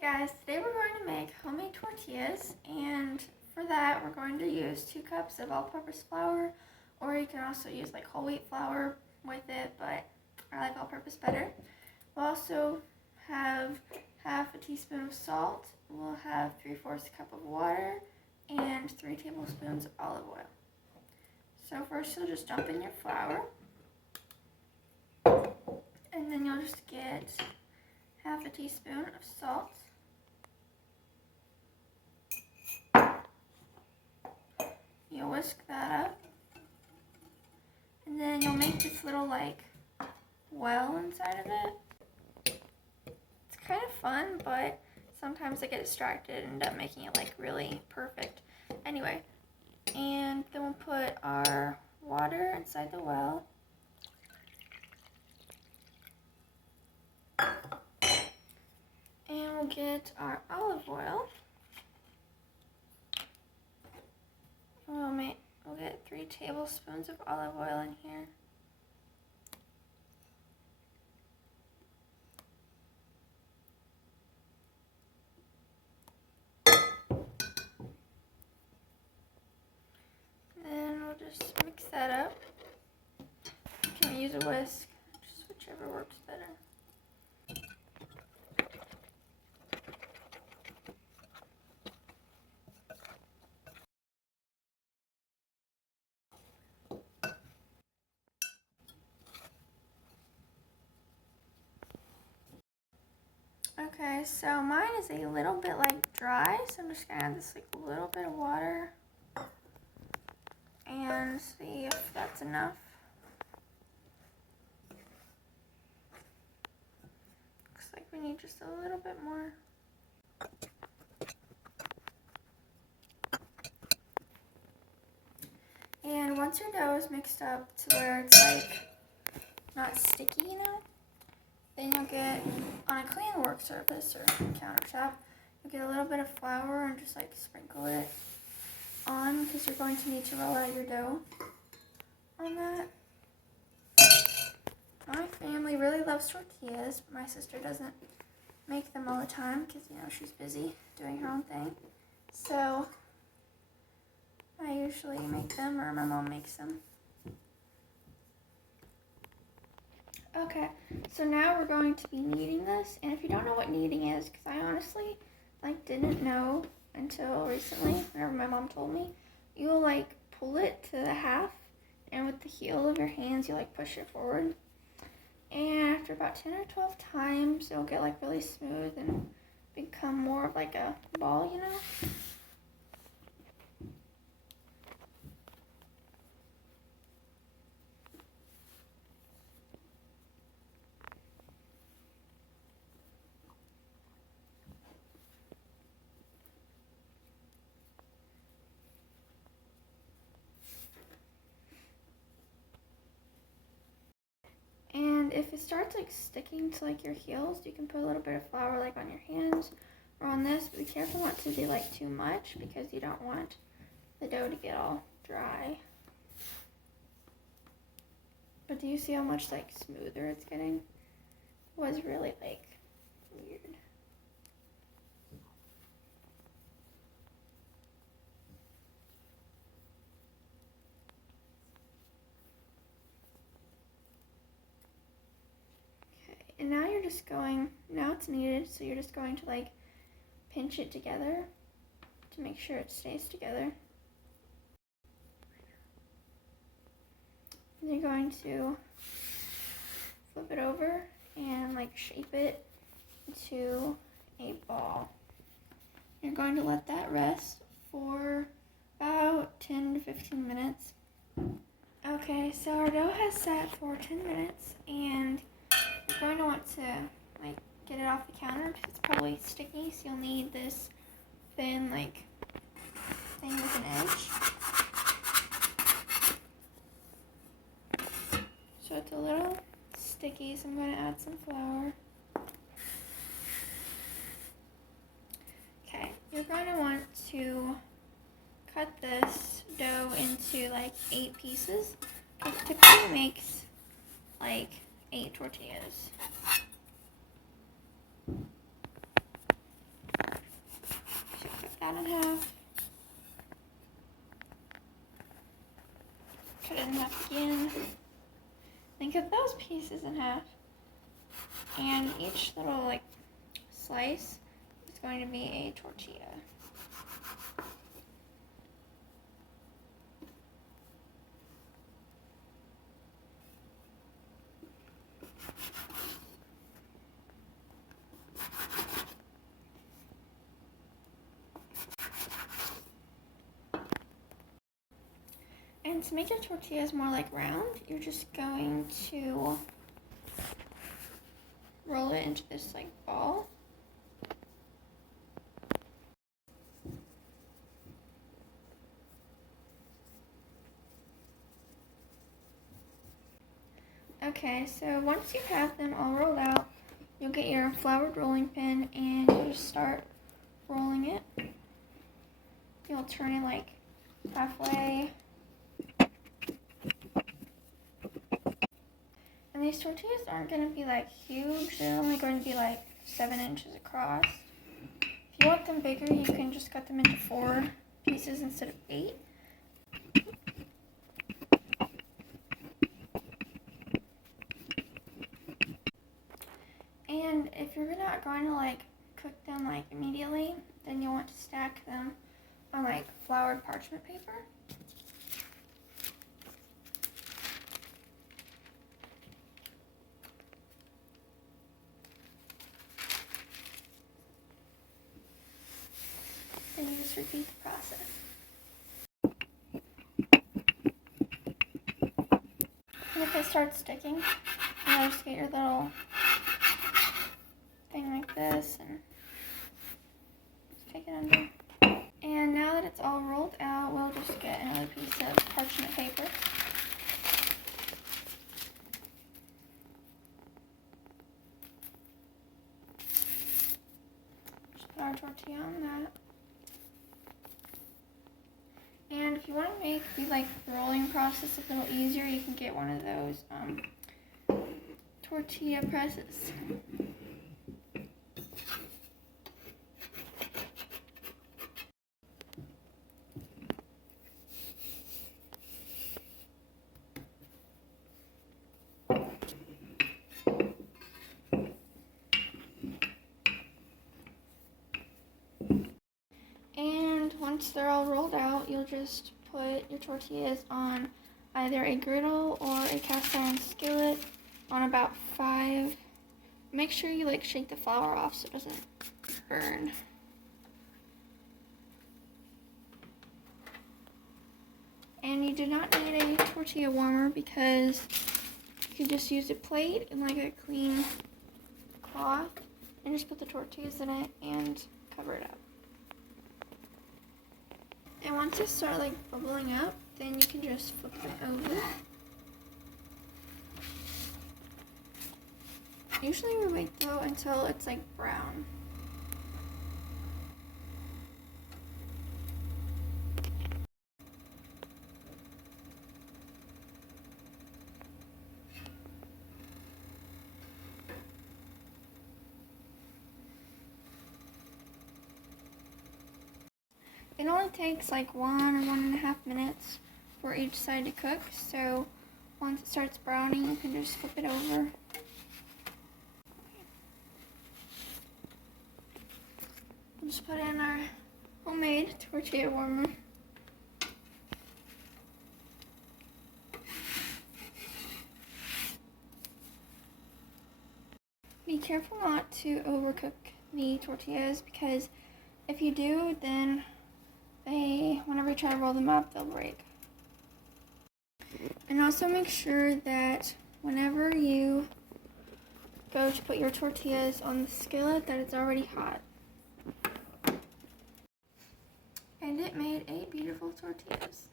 Hey guys, today we're going to make homemade tortillas, and for that we're going to use 2 cups of all-purpose flour, or you can also use like whole wheat flour with it, but I like all-purpose better. We'll also have half a teaspoon of salt, we'll have 3/4 cup of water, and 3 tablespoons of olive oil. So first you'll just dump in your flour, and then you'll just get half a teaspoon of salt. You'll whisk that up, and then you'll make this little like well inside of it. It's kind of fun, but sometimes I get distracted and end up making it like really perfect. Anyway, and then we'll put our water inside the well. And we'll get our olive oil. We'll get 3 tablespoons of olive oil in here. Then we'll just mix that up. You can use a whisk, just whichever works better. Okay, so mine is a little bit like dry, so I'm just gonna add this like a little bit of water and see if that's enough. Looks like we need just a little bit more. And once your dough is mixed up to where it's like not sticky, then you'll get, on a clean work surface or countertop, you'll get a little bit of flour and just like sprinkle it on, because you're going to need to roll out your dough on that. My family really loves tortillas, but my sister doesn't make them all the time because, she's busy doing her own thing. So I usually make them, or my mom makes them. Okay, so now we're going to be kneading this, and if you don't know what kneading is, because I honestly didn't know until recently, whenever my mom told me, you'll pull it to the half, and with the heel of your hands you push it forward, and after about 10 or 12 times it'll get really smooth and become more of a ball, And if it starts sticking to your heels, you can put a little bit of flour on your hands or on this, but be careful not to do too much, because you don't want the dough to get all dry. But do you see how much smoother it's getting? It was really weird. And now now it's kneaded, so you're just going to pinch it together to make sure it stays together. And you're going to flip it over and shape it into a ball. You're going to let that rest for about 10 to 15 minutes. Okay, so our dough has sat for 10 minutes, and you're going to want to get it off the counter because it's probably sticky, so you'll need this thin thing with an edge. So it's a little sticky, so I'm going to add some flour. Okay, you're going to want to cut this dough into 8 pieces. It typically makes 8 tortillas. that in half. Cut it in half again. Then cut those pieces in half. And each little like slice is going to be a tortilla. And to make your tortillas more like round, you're just going to roll it into this like ball. Okay, so once you have them all rolled out, you'll get your floured rolling pin and you'll just start rolling it. You'll turn it like halfway. And these tortillas aren't going to be like huge, they're only going to be like 7 inches across. If you want them bigger, you can just cut them into 4 pieces instead of 8. And if you're not going to like cook them like immediately, then you'll want to stack them on like floured parchment paper. And you just repeat the process. And if it starts sticking, you'll just get your little thing like this and just take it under. And now that it's all rolled out, we'll just get another piece of parchment paper. Just put our tortilla on that. And if you want to make the like rolling process a little easier, you can get one of those tortilla presses. And once they're all rolled out, you'll just put your tortillas on either a griddle or a cast iron skillet on about 5. Make sure you like shake the flour off so it doesn't burn. And you do not need a tortilla warmer because you can just use a plate and like a clean cloth and just put the tortillas in it and cover it up. And once it starts like bubbling up, then you can just flip it over. Usually we wait though until it's like brown. It only takes like 1 or 1.5 minutes for each side to cook, so once it starts browning, you can just flip it over. We'll just put in our homemade tortilla warmer. Be careful not to overcook the tortillas because if you do, then whenever you try to roll them up, they'll break. And also make sure that whenever you go to put your tortillas on the skillet, that it's already hot. And it made 8 beautiful tortillas.